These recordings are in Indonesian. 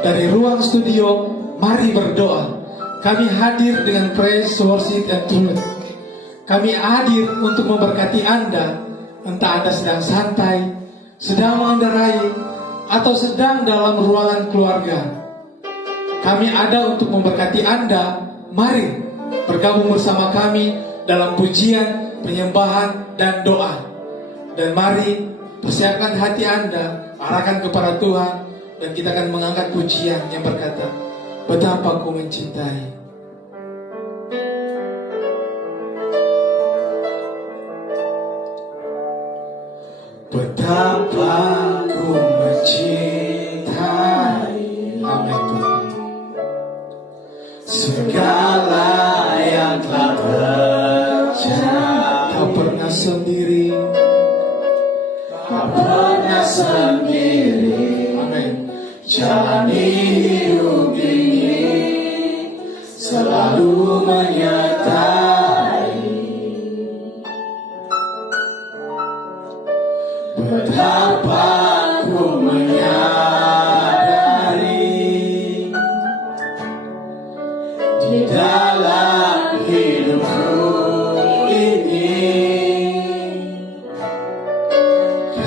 Dari ruang studio, mari berdoa. Kami hadir dengan praise, worship, dan truth. Kami hadir untuk memberkati Anda, entah Anda sedang santai, sedang mengendarai, atau sedang dalam ruangan keluarga. Kami ada untuk memberkati Anda. Mari bergabung bersama kami dalam pujian, penyembahan, dan doa. Dan mari persiapkan hati Anda, arahkan kepada Tuhan, dan kita akan mengangkat pujian yang berkata, betapa ku mencintai. Betapa ku mencintai. Amin Tuhan. Segala yang telah terjadi, tak pernah sendiri, tak pernah sendiri. Amin. Jalani hidup ini selalu menyertai. Betapa ku menyadari di dalam hidupku ini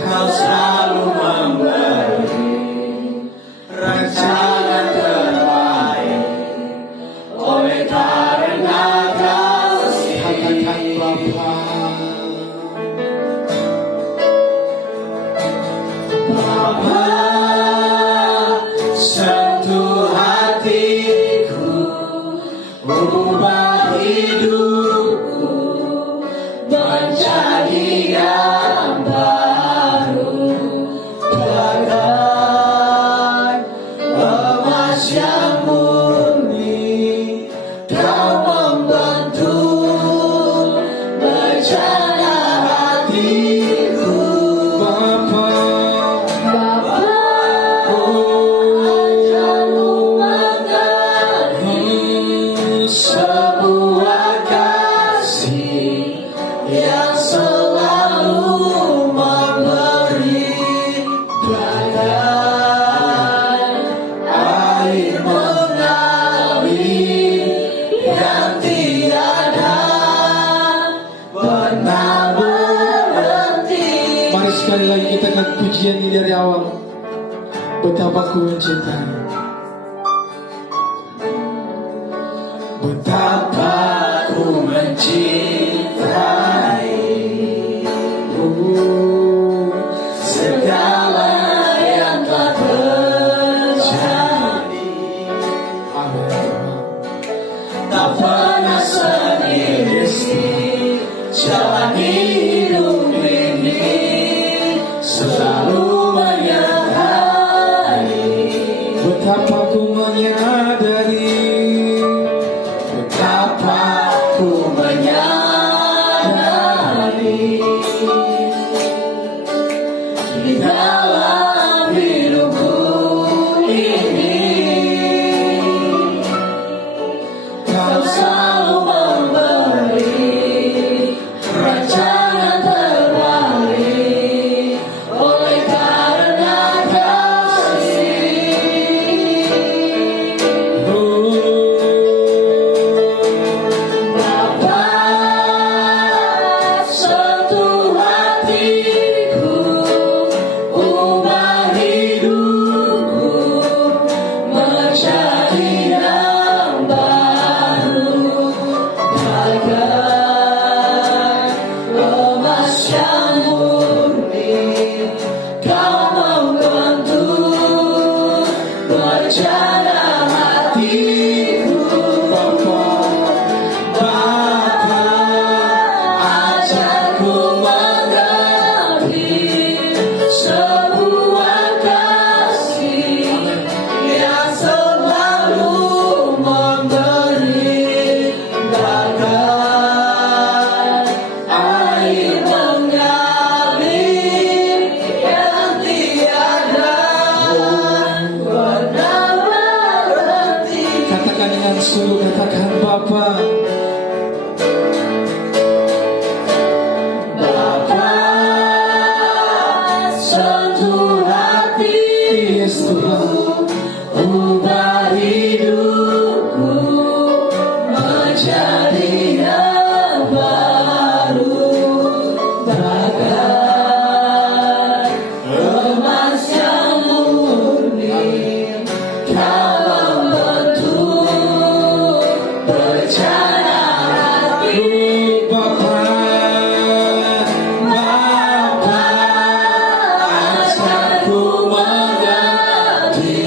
Kau selalu memberi rancangan terbaik. Oleh karena kasih, katakan Bapa, sentuh hatiku, ubah hidupku menjadi yang baru, bagaikan emas yang murni. Kau membantu rencana hatiku, Bapa. Sebuah kasih yang selalu memberi, bagaikan air mengalir yang tiada pernah berhenti. Mari sekali lagi kita akan pujian ini dari awal. Betapa ku mencintai. Betapa ku mencintai, segala yang telah terjadi. Amin. Tak pernah sendiri, jalani hidup ini selalu menyertai. Betapa ku menyadari, betapa ku menyadari di dalam hidupku ini Kau selalu memberi rancangan terbaik. Oleh karena kasih, sentuh hatiku, ubah hidupku menjadi yang baru, bagaikan emas yang murni. Kau membantu rencana hatiku, Bapa. Ajarku mengerti sebuah kasih yang selalu memberi, bagaikan air mengalir yang tiada pernah berhenti. Katakan dengan sungguh, katakan Bapa. Sentuh hatiku, Kau membentuk bencana hati. Bapa, Bapa, ajarku mengerti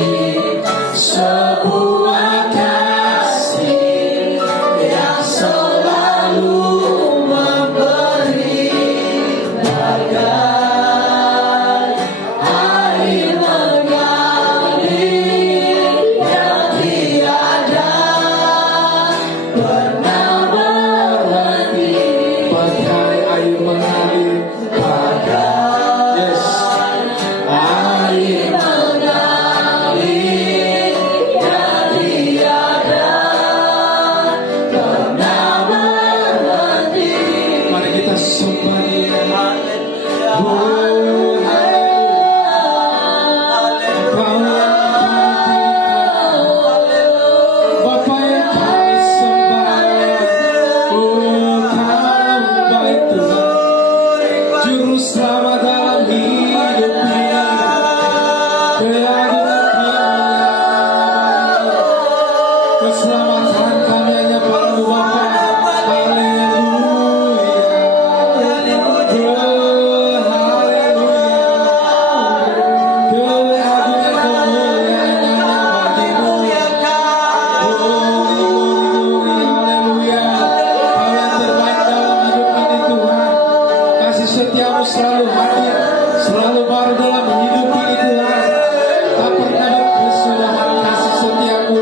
sebuah kasih yang selalu memberi Bagai air mengalir yang tiada pernah berhenti. bagai air mengalir, yes, Air mengalir yang tiada pernah berhenti. mari kita sembah Dia. Oh, Kau yang Bapa yang kami sembah, oh Kau baik Tuhan, Juru Selamat dalam hidup ini, keselamatan kami hanya pada Bapa. Haleluya, oh haleluya, keagungan kemuliaan hanya bagimu. Haleluya, Kau yang terbaik dalam hidup ini Tuhan. Kasih setiamu selalu hadir, selalu baru dalam hidup ini Tuhan. Tak pernah berkesudahan kasih setiamu.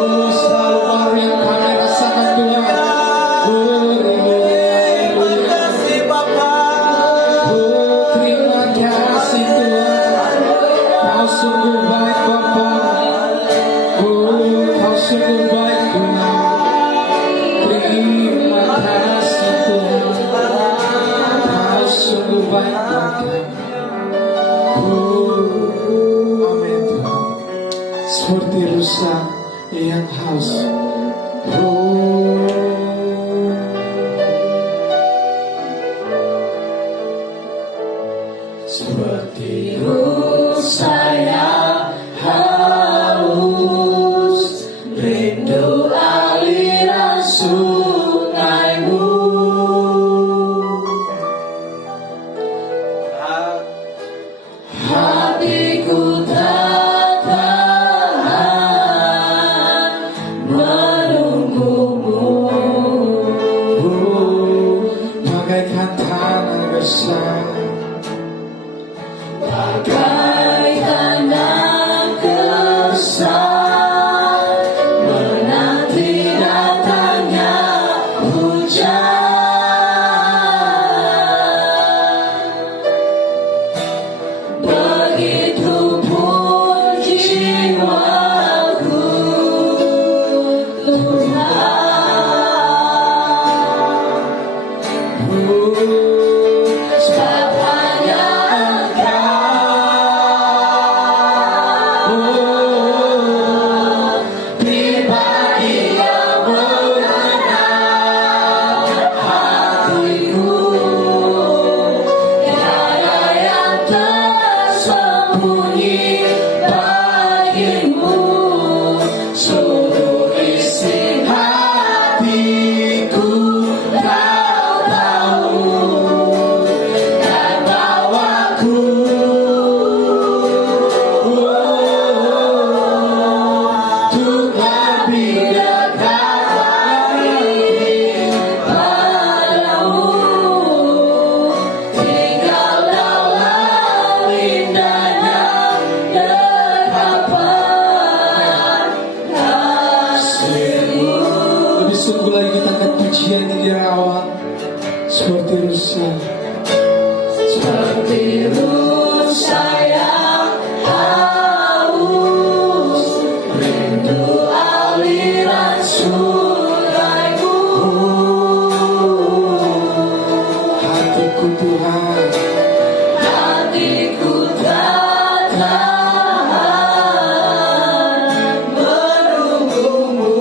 Oh selalu baru yang kami rasakan Tuhan. Haleluya. Oh terima kasih Tuhan. Kau sungguh baik Bapa. Oh Kau sungguh baik Tuhan. Terima kasih Tuhan. Kau sungguh baik Tuhan. Oh amin Tuhan. Seperti rusa yang haus. Oh seperti Rusa yang haus, rindu aliran sungaimu. Hatiku tak tahan menunggumu. bagaikan tanah gersang. Bagai tanah gersang menanti datangnya hujan. Begitupun jiwaku, Tuhan. Sebab hanya pribadi yang mengenal hatiku, tiada yang tersembunyi bagimu. Seluruh isi hatiku Kau tahu, dan bawaku untuk lebih dekat lagi padamu. Tinggal dalam indahnya derapan kasih-Mu. Lebih sungguh lagi kita akan pujian yang dirawat seperti rusa. Seperti rusa yang haus, rindu aliran sungaimu. Hatiku Tuhan, Hatiku tak tahan menunggumu.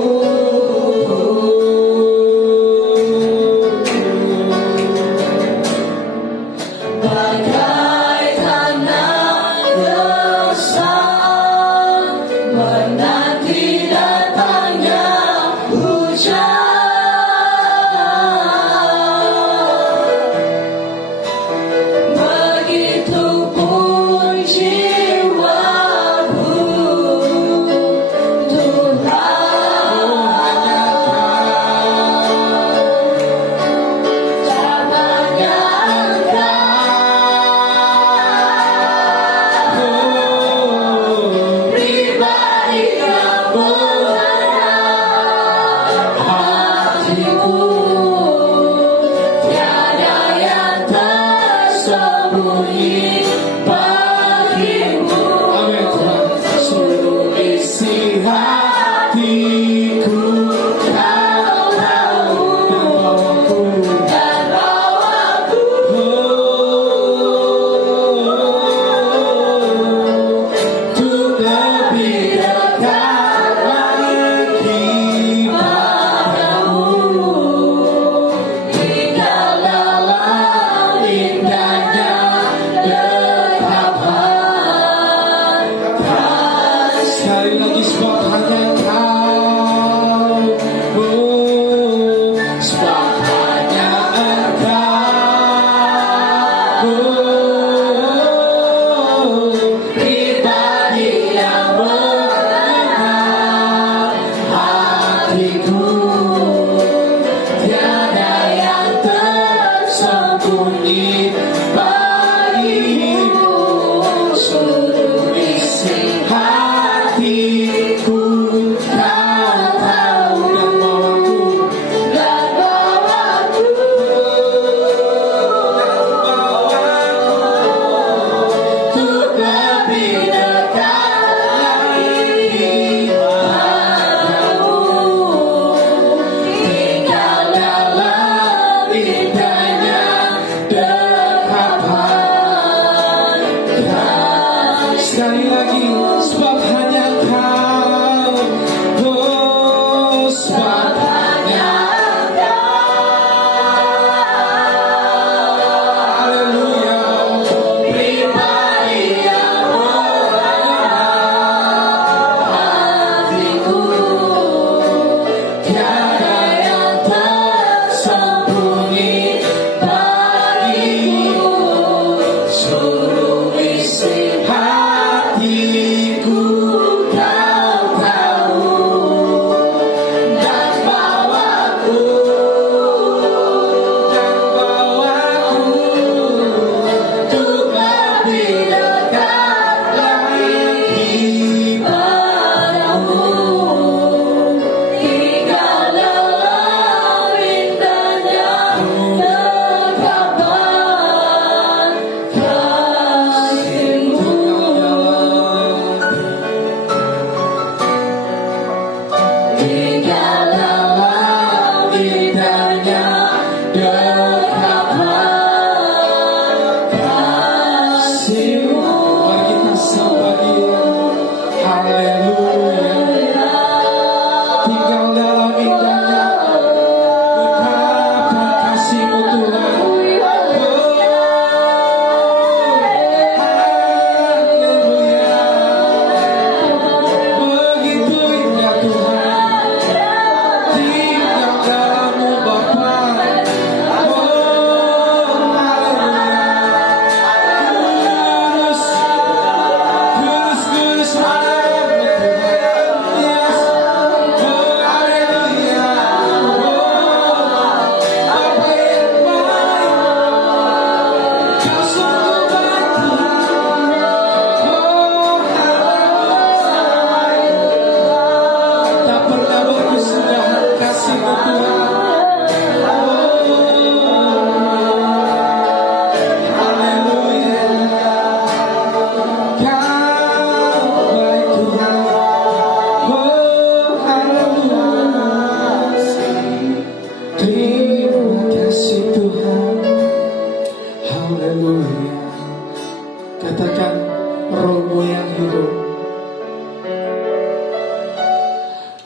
hatiku kau tahu dan bawaku untuk lebih dekat lagi padamu, tinggal dalam indahnya dekapan. Sekali lagi, sebab hanya Kau, oh, sebab hanya Haleluya, pribadi yang mengenal hatiku, tiada yang tersembunyi bagimu, seluruh isi hatiku Kau tahu dan bawaku untuk lebih dekat lagi padamu, tinggal dalam indahnya dekapan kasih-Mu. Tinggal dalam indahnya dekapan kasih-Mu. Mari kita sembah Dia. Haleluya. Tinggal dalam indahnya dekapan kasih-Mu Tuhan. Haleluya. Begitu indah Tuhan, tinggal dalam-Mu Bapa. Kudus, haleluya. Yes, haleluya. Bapa yang baik, Kau sungguh baik Tuhan. Tak pernah berkesudahan kasih-Mu Tuhan. Haleluya. Kau baik Tuhan. Haleluya. Terima kasih Tuhan. Haleluya. Katakan, Roh-Mu yang hidup,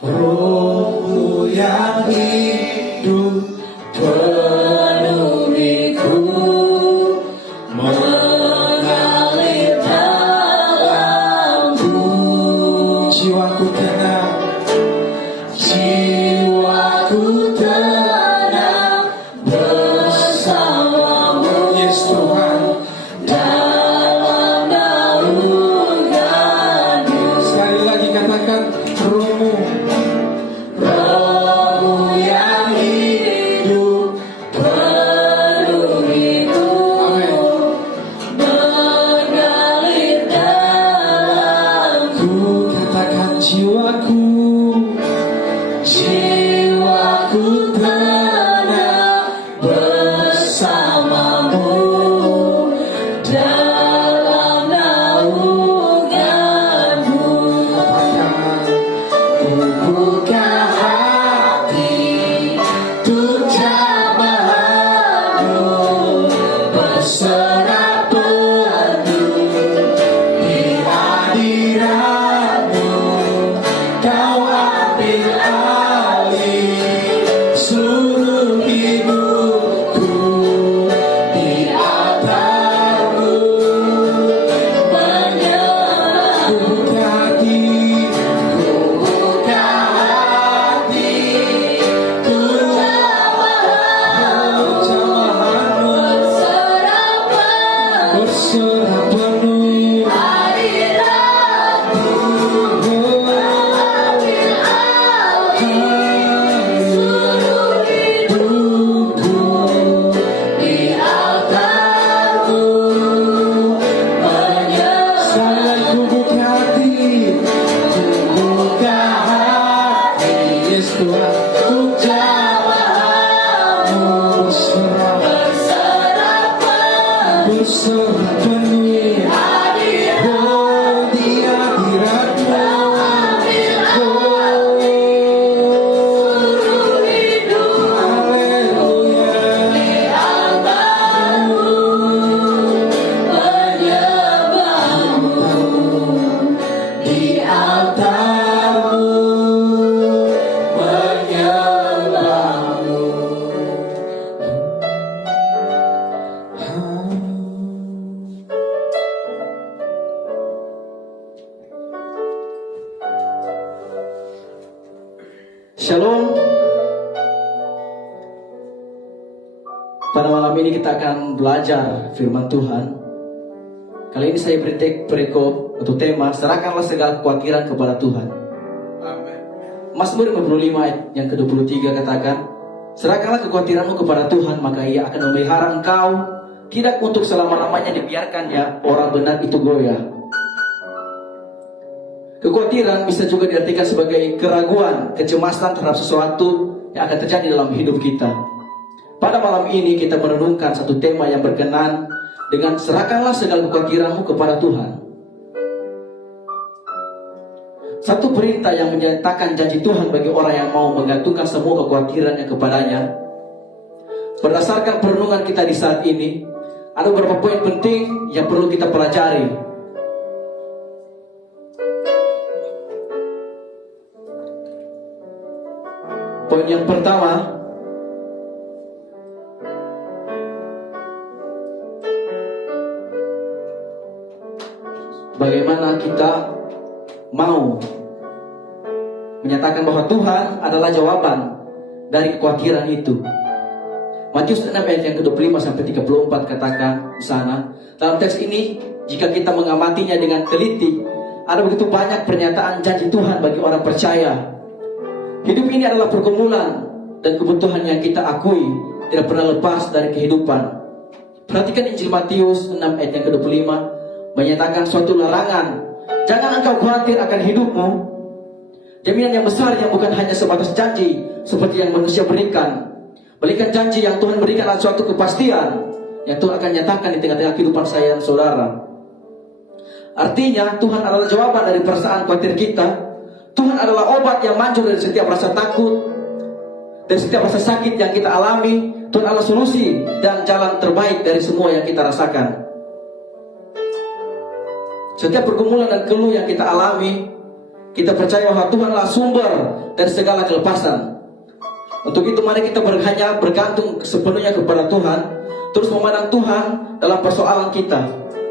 Roh-Mu yang hidup penuhiku, mengalir dalamku. Jiwaku tenang, jiwaku tenang bersama-Mu. Yes Tuhan, dalam naungan-Mu. Sekali lagi katakan, Roh-Mu, Roh-Mu yang hidup penuhiku, mengalir dalamku. Katakan, jiwaku, jiwaku tenang bersama-Mu, dalam naungan-Mu. Katakan, ku buka hati untuk jamaah-Mu, berserah penuh di hadirat-Mu. Kau ambil Tuhan, untuk jamaah-Mu berserah, berserah penuh. Oh, di hadirat-Mu. Shalom. Pada malam ini kita akan belajar firman Tuhan. Kali ini saya beri perikop atau tema, serahkanlah segala kekhawatiran kepada Tuhan. Mazmur 55 ayat yang ke-23 katakan, serahkanlah kekhawatiranmu kepada Tuhan, maka Ia akan memelihara engkau. Tidak untuk selama-lamanya dibiarkannya orang benar itu goyah. Kekhawatiran bisa juga diartikan sebagai keraguan, kecemasan terhadap sesuatu yang akan terjadi dalam hidup kita. Pada malam ini kita merenungkan satu tema yang berkenan dengan serahkanlah segala kekhawatiranmu kepada Tuhan. Satu perintah yang menyatakan janji Tuhan bagi orang yang mau menggantungkan semua kekhawatirannya kepadanya. Berdasarkan perenungan kita di saat ini, ada beberapa poin penting yang perlu kita pelajari. Poin yang pertama, bagaimana kita mau menyatakan bahwa Tuhan adalah jawaban dari kekhawatiran itu. Matius 6 ayat yang ke-25 sampai 34 katakan di sana. Dalam teks ini, jika kita mengamatinya dengan teliti, ada begitu banyak pernyataan janji Tuhan bagi orang percaya. Hidup ini adalah pergumulan dan kebutuhan yang kita akui tidak pernah lepas dari kehidupan. Perhatikan Injil Matius 6 ayat yang ke-25 menyatakan suatu larangan. Jangan engkau khawatir akan hidupmu. Jaminan yang besar yang bukan hanya sebatas janji seperti yang manusia berikan, melainkan janji yang Tuhan berikan adalah suatu kepastian yang Tuhan akan nyatakan di tengah-tengah kehidupan saya dan saudara. Artinya Tuhan adalah jawaban dari perasaan khawatir kita. Tuhan adalah obat yang manjur dari setiap rasa takut, dari setiap rasa sakit yang kita alami. Tuhan adalah solusi dan jalan terbaik dari semua yang kita rasakan. Setiap pergumulan dan keluh yang kita alami, kita percaya bahwa Tuhanlah sumber dari segala kelepasan. Untuk itu mari kita hanya bergantung sepenuhnya kepada Tuhan, terus memandang Tuhan dalam persoalan kita,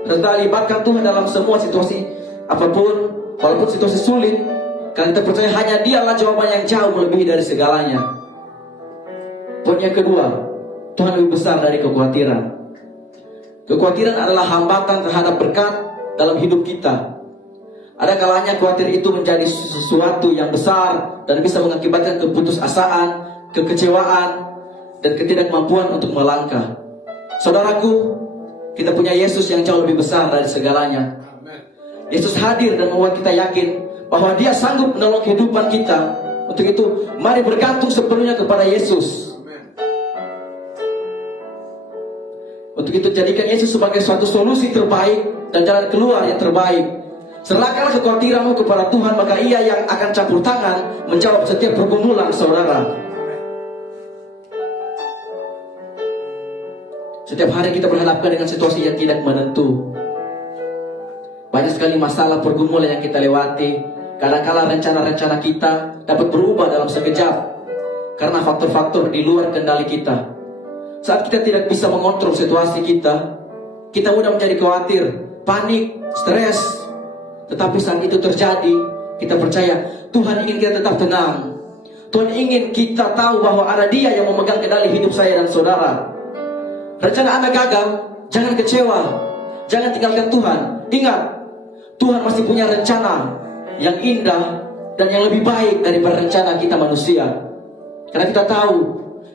serta libatkan Tuhan dalam semua situasi apapun, walaupun situasi sulit. Karena kita percaya hanya Dialah jawaban yang jauh melebihi dari segalanya. Poin yang kedua, Tuhan lebih besar dari kekhawatiran. Kekhawatiran adalah hambatan terhadap berkat dalam hidup kita. Ada kalanya khawatir itu menjadi sesuatu yang besar dan bisa mengakibatkan keputusasaan, kekecewaan, dan ketidakmampuan untuk melangkah. Saudaraku, kita punya Yesus yang jauh lebih besar dari segalanya. Yesus hadir dan membuat kita yakin bahwa Dia sanggup menolong kehidupan kita. Untuk itu, mari bergantung sepenuhnya kepada Yesus. Untuk itu, jadikan Yesus sebagai suatu solusi terbaik dan jalan keluar yang terbaik. Serahkanlah kekhawatiranmu kepada Tuhan, maka Ia yang akan campur tangan menjawab setiap pergumulan saudara. Setiap hari kita berhadapkan dengan situasi yang tidak menentu. Banyak sekali masalah pergumulan yang kita lewati. Kadang-kala rencana-rencana kita dapat berubah dalam sekejap karena faktor-faktor di luar kendali kita. Saat kita tidak bisa mengontrol situasi kita mudah menjadi khawatir, panik, stres. Tetapi saat itu terjadi, kita percaya Tuhan ingin kita tetap tenang. Tuhan ingin kita tahu bahwa ada Dia yang memegang kendali hidup saya dan saudara. Rencana Anda gagal, jangan kecewa, jangan tinggalkan Tuhan. Ingat, Tuhan masih punya rencana yang indah dan yang lebih baik daripada rencana kita manusia. Karena kita tahu,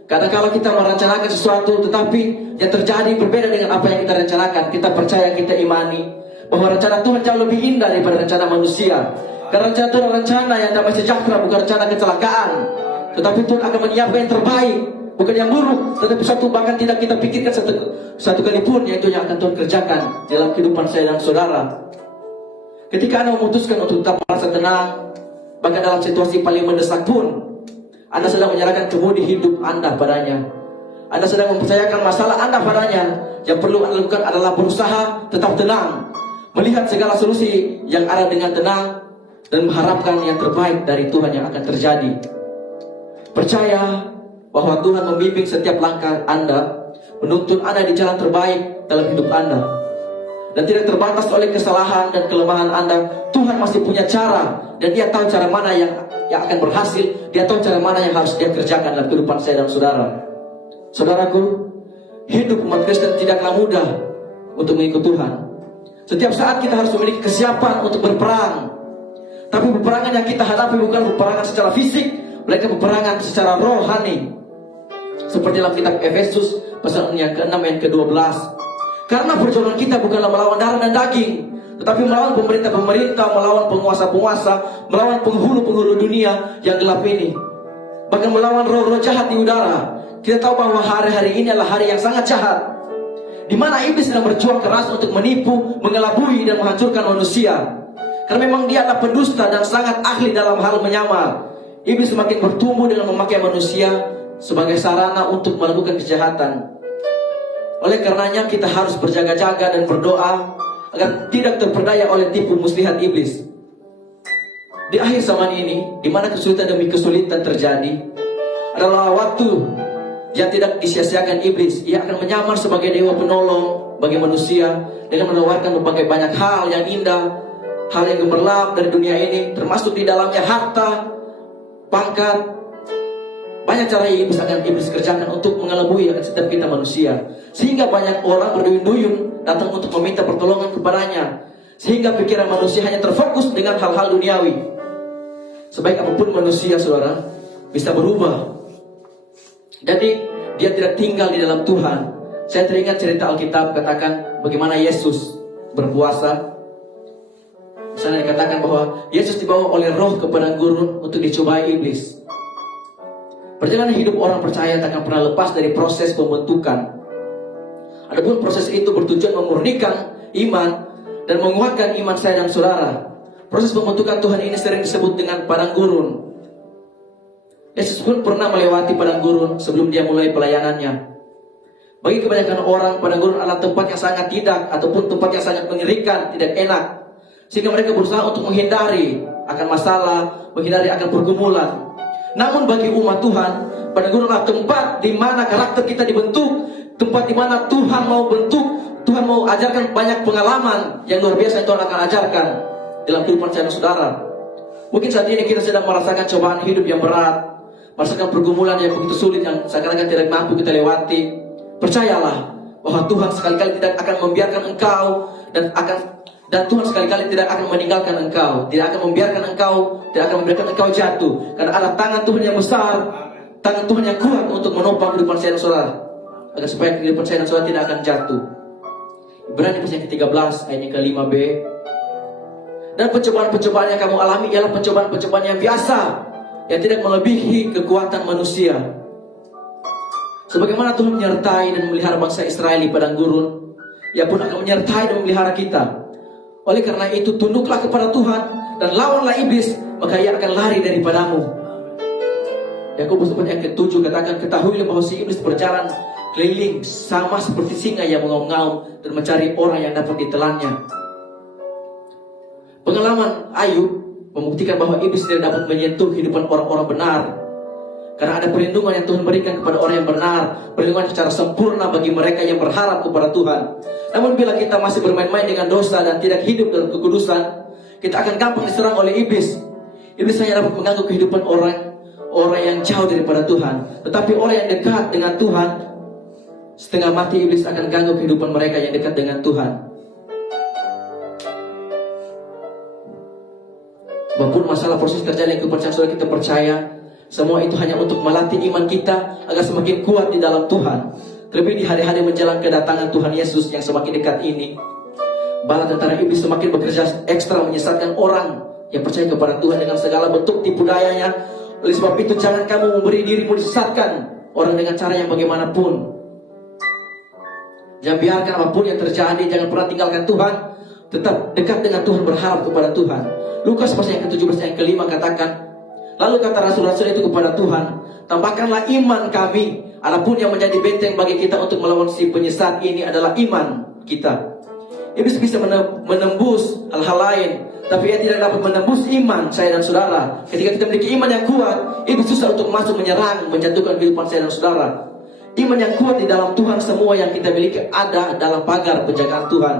kadang-kala kita merencanakan sesuatu tetapi yang terjadi berbeda dengan apa yang kita rencanakan. Kita percaya, kita imani bahwa rencana Tuhan jauh lebih indah daripada rencana manusia. Karena rencana Tuhan adalah rencana yang damai sejahtera, bukan rencana kecelakaan. Tetapi Tuhan akan menyiapkan yang terbaik, bukan yang buruk, tetapi satu bahkan tidak kita pikirkan satu kali pun, yaitu yang akan Tuhan kerjakan dalam kehidupan saya dan saudara. Ketika Anda memutuskan untuk tetap merasa tenang, bahkan dalam situasi paling mendesak pun, Anda sedang menyerahkan kemudi hidup Anda padanya. Anda sedang mempercayakan masalah Anda padanya. Yang perlu Anda lakukan adalah berusaha tetap tenang, melihat segala solusi yang ada dengan tenang, dan mengharapkan yang terbaik dari Tuhan yang akan terjadi. Percaya bahwa Tuhan membimbing setiap langkah Anda, menuntun Anda di jalan terbaik dalam hidup Anda. Dan tidak terbatas oleh kesalahan dan kelemahan Anda. Tuhan masih punya cara, dan Dia tahu cara mana yang akan berhasil. Dia tahu cara mana yang harus Dia kerjakan dalam kehidupan saya dan saudara. Saudaraku, hidup umat Kristen tidaklah mudah untuk mengikut Tuhan. Setiap saat kita harus memiliki kesiapan untuk berperang. Tapi peperangan yang kita hadapi bukan peperangan secara fisik, melainkan peperangan secara rohani. Seperti dalam kitab Efesus pasal yang ke-6 dan ke-12. Karena perjuangan kita bukanlah melawan darah dan daging, tetapi melawan pemerintah-pemerintah, melawan penguasa-penguasa, melawan penghulu-penghulu dunia yang gelap ini. Bahkan melawan roh-roh jahat di udara. Kita tahu bahwa hari-hari ini adalah hari yang sangat jahat, di mana iblis sedang berjuang keras untuk menipu, mengelabui, dan menghancurkan manusia. Karena memang dia adalah pendusta dan sangat ahli dalam hal menyamar. Iblis semakin bertumbuh dengan memakai manusia sebagai sarana untuk melakukan kejahatan. Oleh karenanya kita harus berjaga-jaga dan berdoa agar tidak terperdaya oleh tipu muslihat iblis. Di akhir zaman ini, di mana kesulitan demi kesulitan terjadi, adalah waktu yang tidak disia-siakan iblis. Ia akan menyamar sebagai dewa penolong bagi manusia dengan menawarkan berbagai banyak hal yang indah, hal yang gemerlap dari dunia ini, termasuk di dalamnya harta, pangkat. Banyak cara yang iblis kerjakan untuk mengelabui setiap kita manusia, sehingga banyak orang berduyun-duyun datang untuk meminta pertolongan kepadanya, sehingga pikiran manusia hanya terfokus dengan hal-hal duniawi. Sebaik apapun manusia, saudara, bisa berubah. Jadi dia tidak tinggal di dalam Tuhan. Saya teringat cerita Alkitab katakan bagaimana Yesus berpuasa. Misalnya dikatakan bahwa Yesus dibawa oleh roh ke padang gurun untuk dicobai iblis. Perjalanan hidup orang percaya tak akan pernah lepas dari proses pembentukan. Adapun proses itu bertujuan memurnikan iman dan menguatkan iman saya dan saudara. Proses pembentukan Tuhan ini sering disebut dengan padang gurun. Yesus pun pernah melewati padang gurun sebelum dia mulai pelayanannya. Bagi kebanyakan orang, padang gurun adalah tempat yang sangat tidak, ataupun tempat yang sangat mengerikan, tidak enak, sehingga mereka berusaha untuk menghindari akan masalah, menghindari akan pergumulan. Namun bagi umat Tuhan, padang gurun adalah tempat di mana karakter kita dibentuk, tempat di mana Tuhan mau bentuk, Tuhan mau ajarkan banyak pengalaman yang luar biasa yang Tuhan akan ajarkan dalam kehidupan saya dan saudara. Mungkin saat ini kita sedang merasakan cobaan hidup yang berat, merasakan pergumulan yang begitu sulit yang seakan-akan tidak mampu kita lewati. Percayalah bahwa Tuhan sekali-kali tidak akan membiarkan engkau dan Tuhan sekali-kali tidak akan meninggalkan engkau, tidak akan membiarkan engkau jatuh, karena ada tangan Tuhan yang besar, tangan Tuhan yang kuat untuk menopang kehidupan saya dan saudara, agar supaya kehidupan saya dan saudara tidak akan jatuh. Ibrani pasal yang ke-13 ayat yang ke-5b. Dan pencobaan-pencobaan yang kamu alami ialah pencobaan-pencobaan yang biasa, yang tidak melebihi kekuatan manusia. Sebagaimana Tuhan menyertai dan memelihara bangsa Israel di padang gurun, Ia pun akan menyertai dan memelihara kita. Oleh karena itu, tunduklah kepada Tuhan dan lawanlah iblis, maka ia akan lari daripadamu. Yakobus ayat yang ke-7 katakan, ketahuilah bahwa si iblis berjalan keliling sama seperti singa yang mengaum-ngaum dan mencari orang yang dapat ditelannya. Pengalaman Ayub membuktikan bahwa iblis tidak dapat menyentuh kehidupan orang-orang benar, karena ada perlindungan yang Tuhan berikan kepada orang yang benar, perlindungan secara sempurna bagi mereka yang berharap kepada Tuhan. Namun bila kita masih bermain-main dengan dosa dan tidak hidup dalam kekudusan, kita akan gampang diserang oleh iblis. Iblis hanya dapat mengganggu kehidupan orang yang jauh daripada Tuhan. Tetapi orang yang dekat dengan Tuhan, setengah mati iblis akan ganggu kehidupan mereka yang dekat dengan Tuhan. Maupun masalah proses kerja yang kepercayaan saudara, kita percaya semua itu hanya untuk melatih iman kita agar semakin kuat di dalam Tuhan. Terlebih di hari-hari menjelang kedatangan Tuhan Yesus yang semakin dekat ini, bala tentara iblis semakin bekerja ekstra menyesatkan orang yang percaya kepada Tuhan dengan segala bentuk tipu dayanya. Oleh sebab itu jangan kamu memberi dirimu disesatkan orang dengan cara yang bagaimanapun. Jangan biarkan apapun yang terjadi, jangan pernah tinggalkan Tuhan. Tetap dekat dengan Tuhan, berharap kepada Tuhan. Lukas pasal yang ke-17 ayat ke-5 katakan, lalu kata rasul-rasul itu kepada Tuhan, tambahkanlah iman kami. Adapun yang menjadi benteng bagi kita untuk melawan si penyesat ini adalah iman kita. Iblis bisa menembus hal-hal lain, tapi ia tidak dapat menembus iman saya dan saudara. Ketika kita memiliki iman yang kuat, iblis susah untuk masuk menyerang, menjatuhkan kehidupan saya dan saudara. Iman yang kuat di dalam Tuhan, semua yang kita miliki ada dalam pagar penjagaan Tuhan.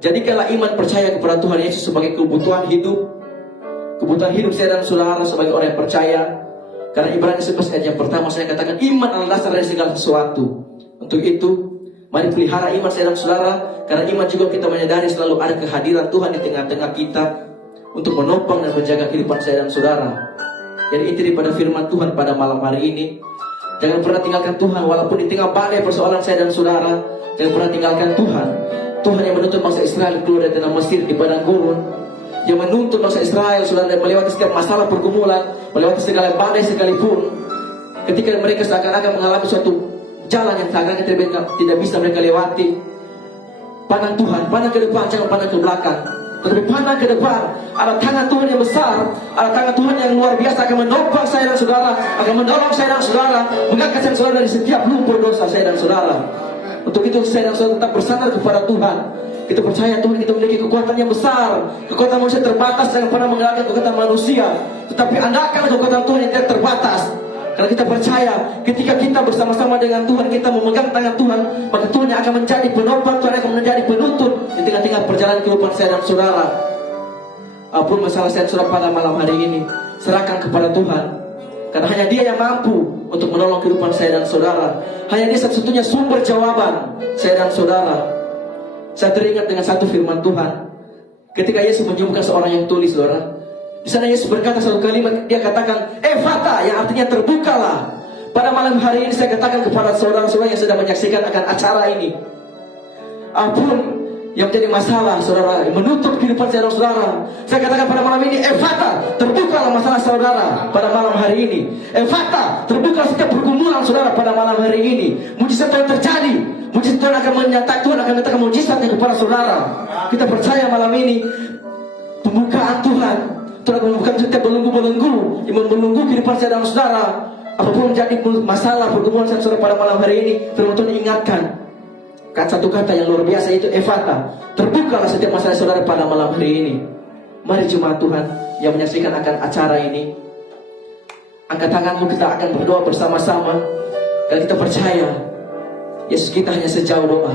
Jadikanlah iman percaya kepada Tuhan Yesus sebagai kebutuhan hidup. Kebutuhan hidup saya dan saudara sebagai orang yang percaya. Karena Ibrani 11 ayat yang pertama saya katakan iman adalah dasar dari segala sesuatu. Untuk itu, mari pelihara iman saya dan saudara. Karena iman juga kita menyadari selalu ada kehadiran Tuhan di tengah-tengah kita untuk menopang dan menjaga kehidupan saya dan saudara. Jadi inti daripada firman Tuhan pada malam hari ini, jangan pernah tinggalkan Tuhan walaupun di tengah badai persoalan saya dan saudara. Jangan pernah tinggalkan Tuhan. Tuhan yang menuntut bangsa Israel keluar dari tanah Mesir di padang gurun, yang menuntut bangsa Israel saudara melewati setiap masalah pergumulan, melewati segala badai sekalipun. Ketika mereka seakan-akan mengalami suatu jalan yang seakan-akan tidak bisa mereka lewati, pandang Tuhan, pandang ke depan, jangan pandang ke belakang, tetapi pandang ke depan. Ada tangan Tuhan yang besar, ada tangan Tuhan yang luar biasa akan menopang saya dan saudara, akan menolong saya dan saudara, mengangkat saya dan saudara dari setiap lumpur dosa saya dan saudara. Untuk itu saya dan saudara tetap bersandar kepada Tuhan. Kita percaya Tuhan kita memiliki kekuatan yang besar. Kekuatan manusia terbatas, jangan pernah mengandalkan kekuatan manusia, tetapi andalkan kekuatan Tuhan yang tidak terbatas. Karena kita percaya ketika kita bersama-sama dengan Tuhan, kita memegang tangan Tuhan, maka Tuhan yang akan menjadi penopang, Tuhan akan menjadi penuntun di tengah-tengah perjalanan kehidupan saya dan saudara. Apapun masalah saya dan saudara pada malam hari ini, serahkan kepada Tuhan. Karena hanya Dia yang mampu untuk menolong kehidupan saya dan saudara. Hanya Dia satu-satunya sumber jawaban saya dan saudara. Saya teringat dengan satu firman Tuhan ketika Yesus menyembuhkan seorang yang tuli, saudara. Di sana Yesus berkata satu kalimat, Dia katakan Ephata, yang artinya terbukalah. Pada malam hari ini saya katakan kepada saudara-saudara yang sedang menyaksikan akan acara ini, apapun yang menjadi masalah saudara, yang menutup kehidupan saya dan saudara, saya katakan pada malam ini Ephata, terbukalah masalah saudara pada malam hari ini. Ephata, terbukalah setiap pergumulan saudara pada malam hari ini. Mujizat Tuhan terjadi. Mujizat Tuhan akan menyatakan, Tuhan akan menyatakan mujizatnya kepada saudara. Kita percaya malam ini pembukaan Tuhan akan membuka setiap belenggu-belenggu yang membelenggu kehidupan saya dan saudara. Apapun menjadi masalah pergumulan saya dan saudara pada malam hari ini, firman Tuhan ingatkan satu kata yang luar biasa, itu Ephata, terbukalah setiap masalah saudara pada malam hari ini. Mari jemaat Tuhan yang menyaksikan akan acara ini, angkat tanganmu, kita akan berdoa bersama-sama. Dan kita percaya Yesus kita hanya sejauh doa.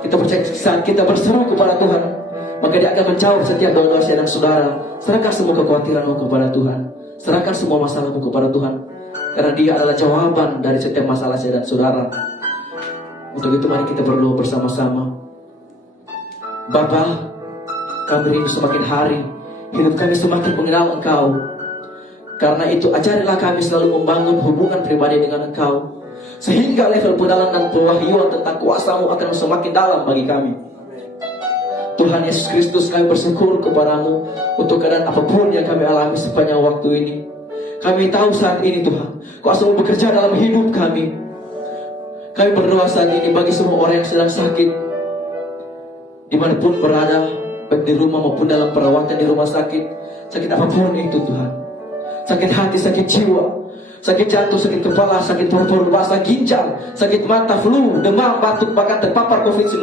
Kita percaya saat kita berseru kepada Tuhan, maka Dia akan menjawab setiap doa-doa saya dan saudara. Serahkan semua kekhawatiranmu kepada Tuhan, serahkan semua masalahmu kepada Tuhan, karena Dia adalah jawaban dari setiap masalah saya dan saudara. Untuk itu mari kita berdoa bersama-sama. Bapa, kami rindu semakin hari hidup kami semakin mengenal Engkau. Karena itu ajarilah kami selalu membangun hubungan pribadi dengan Engkau, sehingga level pengenalan dan pewahyuan tentang kuasa-Mu akan semakin dalam bagi kami. Tuhan Yesus Kristus, kami bersyukur kepadamu untuk keadaan apapun yang kami alami sepanjang waktu ini. Kami tahu saat ini Tuhan, kuasa-Mu bekerja dalam hidup kami. Kami berdoa saat ini bagi semua orang yang sedang sakit, dimanapun berada, baik di rumah maupun dalam perawatan di rumah sakit. Sakit apapun itu Tuhan, sakit hati, sakit jiwa, sakit jantung, sakit kepala, sakit paru-paru basah, ginjal, sakit mata, flu, demam, batuk, bahkan terpapar COVID-19.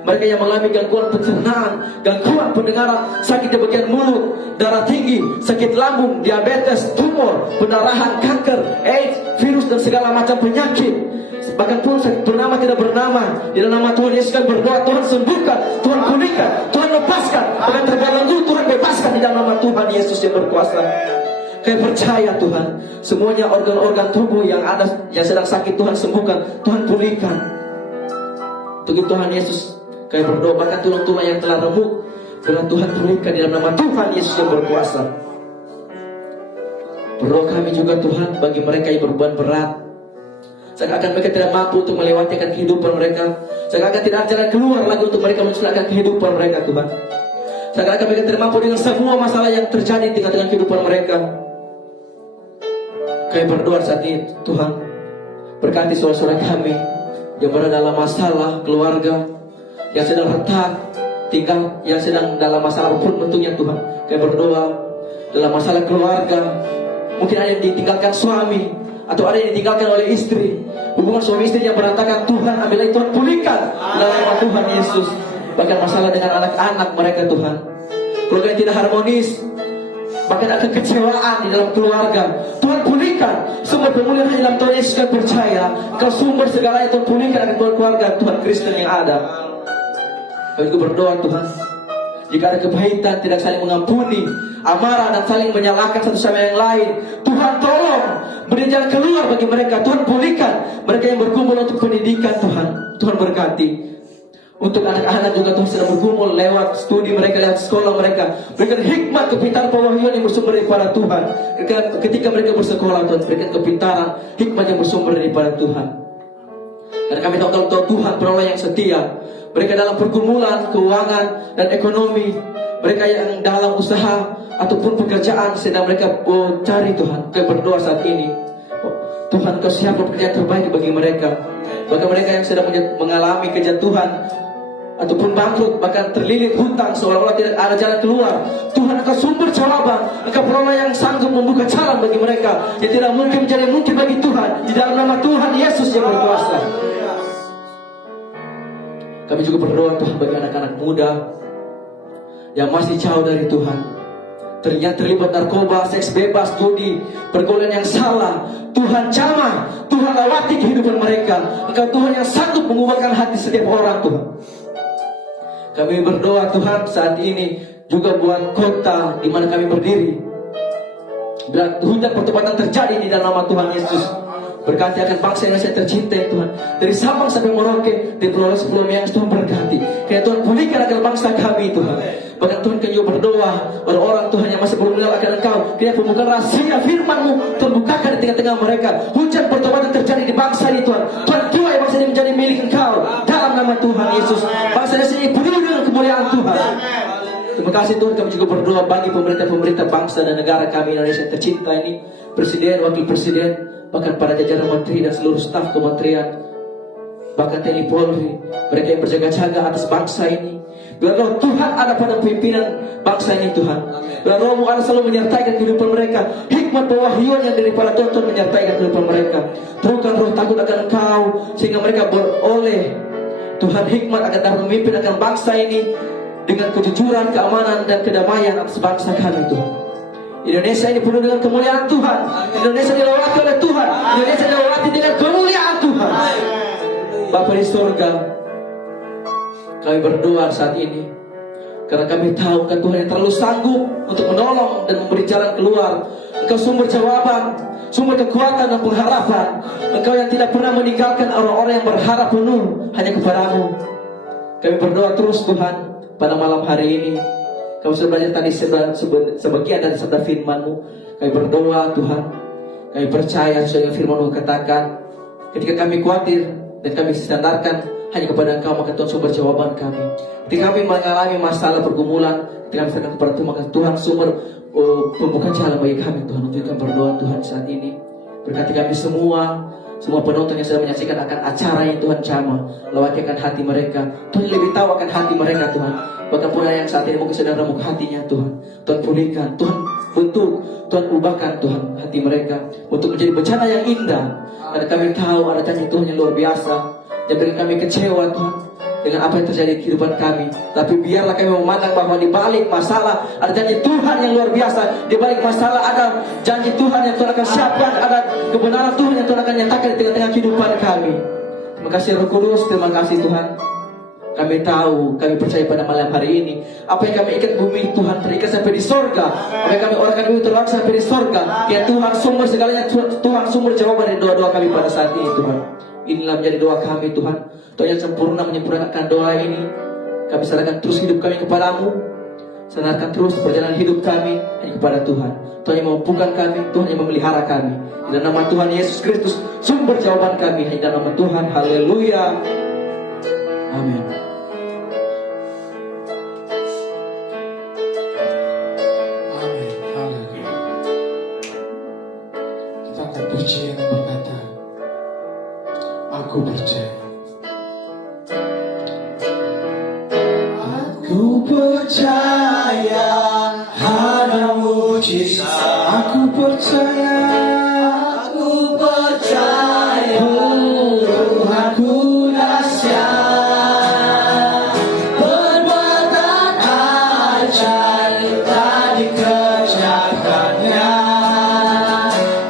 Mereka yang mengalami gangguan pencernaan, gangguan pendengaran, sakit di bagian mulut, darah tinggi, sakit lambung, diabetes, tumor, pendarahan, kanker, AIDS, virus dan segala macam penyakit, bahkan pun sakit bernama tidak bernama, di dalam nama Tuhan Yesus kami berdoa, Tuhan sembuhkan, Tuhan pulihkan, Tuhan lepaskan, bahkan terbelenggu Tuhan bebaskan di dalam nama Tuhan Yesus yang berkuasa. Kami percaya Tuhan, semuanya organ-organ tubuh yang ada yang sedang sakit Tuhan sembuhkan, Tuhan pulihkan. Untuk itu Tuhan Yesus kami berdoa, bahkan tulang-tulang yang telah remuk, dengan Tuhan pulihkan di dalam nama Tuhan Yesus yang berkuasa. Berdoa kami juga Tuhan bagi mereka yang berbeban berat, seakan mereka tidak mampu untuk melewati kehidupan mereka, seakan tidak ada jalan keluar lagi untuk mereka menyelesaikan kehidupan mereka Tuhan. Seakan mereka tidak mampu dengan semua masalah yang terjadi di tengah-tengah kehidupan mereka. Kami berdoa saat ini Tuhan, berkati saudara-saudara kami yang berada dalam masalah keluarga, yang sedang retak tinggal, yang sedang dalam masalah apapun bentuknya Tuhan. Kami berdoa dalam masalah keluarga, mungkin ada yang ditinggalkan suami, atau ada yang ditinggalkan oleh istri, hubungan suami istri yang berantakan. Tuhan, ambillah Tuhan, pulihkan dalam nama Tuhan Yesus. Bahkan masalah dengan anak-anak mereka Tuhan, keluarga yang tidak harmonis, bahkan ada kekecewaan di dalam keluarga, Tuhan pulihkan. Sumber pemulihan hanya dalam Tuhan Yesus. Kami percaya Kau sumber segalanya. Tuhan pulihkan akan keluarga Tuhan Kristen yang ada. Kami juga berdoa Tuhan, jika ada kepahitan, tidak saling mengampuni, amarah dan saling menyalahkan satu sama yang lain, Tuhan tolong beri jalan keluar bagi mereka. Tuhan pulihkan mereka yang bergumul untuk pendidikan Tuhan. Tuhan berkati untuk anak-anak juga Tuhan sedang bergumul lewat studi mereka, lewat sekolah mereka. Berikan hikmat, kepintaran, pewahyuan yang bersumber daripada Tuhan. Ketika mereka bersekolah Tuhan, berikan kepintaran, hikmat yang bersumber daripada Tuhan. Karena kami tahu kalau Tuhan penolong yang setia. Mereka dalam pergumulan, keuangan, dan ekonomi, mereka yang dalam usaha ataupun pekerjaan sedang mereka cari Tuhan. Kami berdoa saat ini, Tuhan Kau siapkan pekerjaan terbaik bagi mereka. Bahkan mereka yang sedang mengalami kejatuhan ataupun bangkrut, bahkan terlilit hutang, seolah-olah tidak ada jalan keluar, Tuhan Engkau sumber jawaban. Engkau penolong yang sanggup membuka jalan bagi mereka yang tidak mungkin menjadi mungkin bagi Tuhan. Di dalam nama Tuhan Yesus yang berkuasa. Kami juga berdoa Tuhan bagi anak-anak muda yang masih jauh dari Tuhan, terlibat narkoba, seks bebas, judi, pergaulan yang salah. Tuhan jamah, Tuhan lawati kehidupan mereka. Engkau Tuhan yang sanggup mengubahkan hati setiap orang Tuhan. Kami berdoa Tuhan saat ini juga buat kota di mana kami berdiri. Bila hujan pertobatan terjadi di dalam nama Tuhan Yesus, berkati akan bangsa Indonesia tercinta Tuhan, dari Sabang sampai Merauke, di pulau-pulau yang Tuhan berkati. Karena Tuhan pulihkan akan bangsa kami Tuhan. Bahkan Tuhan kami juga berdoa orang-orang Tuhan yang masih belum mengenal akan Engkau, kiranya pembukaan rahasia firman-Mu terbukakan di tengah-tengah mereka. Hujan pertobatan terjadi di bangsa ini Tuhan. Tuhan tuai bangsa ini menjadi milik Engkau dalam nama Tuhan Yesus. Bangsa Indonesia ini penuh dengan kemuliaan Tuhan. Terima kasih Tuhan. Kami juga berdoa bagi pemerintah-pemerintah bangsa dan negara kami Indonesia yang tercinta ini, presiden, wakil presiden, bahkan para jajaran menteri dan seluruh staf kementerian, bahkan TNI Polri, mereka yang berjaga-jaga atas bangsa ini. Biar roh Tuhan ada pada pimpinan bangsa ini Tuhan. Biar roh-Mu ada selalu menyertai kehidupan mereka. Hikmat pewahyuan yang daripada Tuhan menyertai kehidupan mereka. Teruskan roh takut akan Engkau, sehingga mereka beroleh Tuhan hikmat akan dapat memimpin akan bangsa ini dengan kejujuran, keamanan, dan kedamaian atas bangsa kami Tuhan. Indonesia ini penuh dengan kemuliaan Tuhan. Indonesia dilawati oleh Tuhan. Indonesia dilawati dengan kemuliaan Tuhan. Bapa di surga, kami berdoa saat ini karena kami tahu kan Tuhan yang terlalu sanggup untuk menolong dan memberi jalan keluar. Engkau sumber jawaban, sumber kekuatan dan pengharapan. Engkau yang tidak pernah meninggalkan orang-orang yang berharap penuh hanya kepadamu. Kami berdoa terus Tuhan pada malam hari ini. Kami sudah belajar tadi sebagian dari sabda firman-Mu. Kami berdoa Tuhan, kami percaya sesuai dengan firman-Mu katakan, ketika kami khawatir dan kami sandarkan hanya kepada Engkau, maka Tuhan sumber jawaban kami. Ketika kami mengalami masalah pergumulan, ketika kami sandarkan kepada Tuhan, maka Tuhan sumber pembuka jalan bagi kami. Tuhan, untuk kami berdoa Tuhan saat ini, berkati kami semua penonton yang sedang menyaksikan akan acara yang Tuhan jamah, lawati akan hati mereka. Tuhan lebih tahu akan hati mereka Tuhan. Bahkan pun yang saat ini mungkin sedang remuk hatinya Tuhan. Tuhan pulihkan, Tuhan bentuk, Tuhan ubahkan Tuhan hati mereka untuk menjadi bencana yang indah. Karena kami tahu ada janji Tuhan yang luar biasa, yang beri kami kecewa Tuhan dengan apa yang terjadi di kehidupan kami. Tapi biarlah kami memandang bahwa di balik masalah ada janji Tuhan yang luar biasa. Di balik masalah ada janji Tuhan yang Tuhan akan siapkan, ada kebenaran Tuhan yang Tuhan akan nyatakan di tengah-tengah kehidupan kami. Terima kasih Roh Kudus, terima kasih Tuhan. Kami tahu, kami percaya pada malam hari ini, apa yang kami ikat bumi Tuhan terikat sampai di sorga. Apa yang kami orangkan bumi terbang sampai di sorga. Ya Tuhan sumber segalanya, Tuhan sumber jawaban dari doa-doa kami pada saat ini Tuhan. Inilah menjadi doa kami Tuhan. Tuhan yang sempurna menyempurnakan doa ini. Kami serahkan terus hidup kami kepadamu. Sandarkan terus perjalanan hidup kami hanya kepada Tuhan. Tuhan yang memampukan kami, Tuhan yang memelihara kami. Dalam nama Tuhan Yesus Kristus, sumber jawaban kami hanya dalam nama Tuhan. Haleluya. Amin. Amin. Haleluya. Kita akan pujian yang berkata, aku percaya. Aku percaya ada mujizat. Aku percaya. Aku percaya Tuhanku dahsyat, perbuatan ajaib telah dikerjakannya.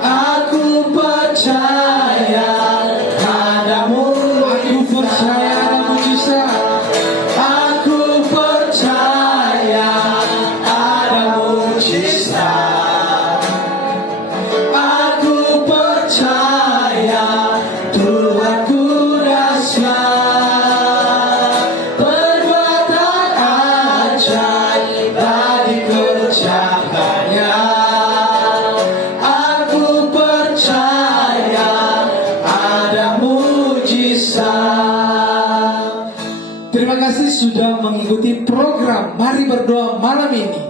Aku percaya padamu. Aku percaya ada mujizat. Aku percaya ada mujizat. Aku percaya Tuhanku dahsyat, perbuatan ajaib telah dikerjakannya. Aku percaya ada mujizat. Terima kasih sudah mengikuti program Mari Berdoa malam ini.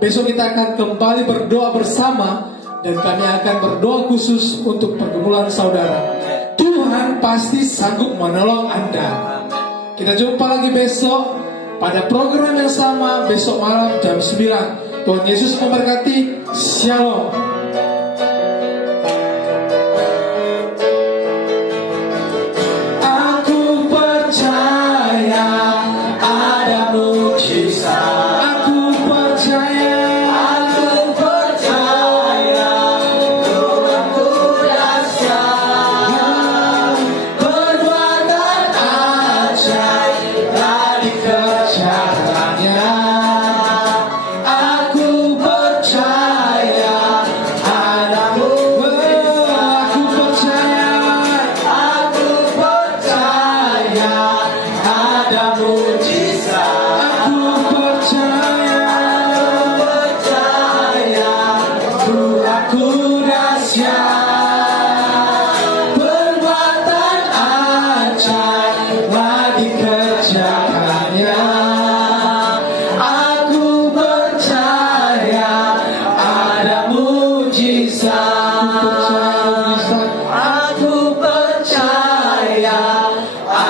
Besok kita akan kembali berdoa bersama dan kami akan berdoa khusus untuk pergumulan saudara. Tuhan pasti sanggup menolong Anda. Kita jumpa lagi besok pada program yang sama besok malam jam 9. Tuhan Yesus memberkati. Shalom. Aku percaya ada mujizat. Aku percaya. Aku percaya Tuhanku dahsyat, perbuatan ajaib telah dikerjakannya. Aku percaya ada mujizat. Aku percaya. Aku percaya ada mujizat.